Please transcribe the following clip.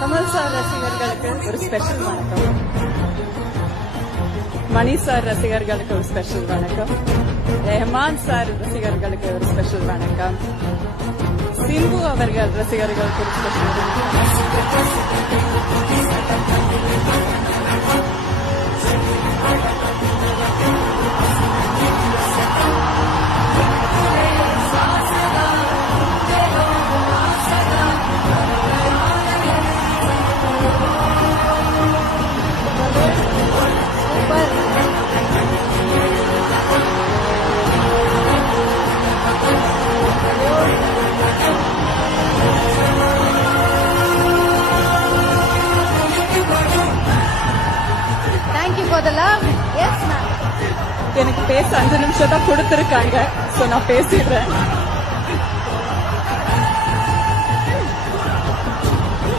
Kamal sir ரசிகர்களுக்கு ஒரு special வணக்கம். மணி சார் ரசிகர்களுக்கு ஒரு ஸ்பெஷல் வணக்கம். ரெஹமான் சார் ரசிகர்களுக்கு ஒரு ஸ்பெஷல் வணக்கம். சிம்பு அவர்கள் ரசிகர்களுக்கு ஒரு ஸ்பெஷல் எனக்கு பேச 5 நிமிஷம் தான் கொடுத்திருக்காங்க. சோ நான் பேசிடுறேன்.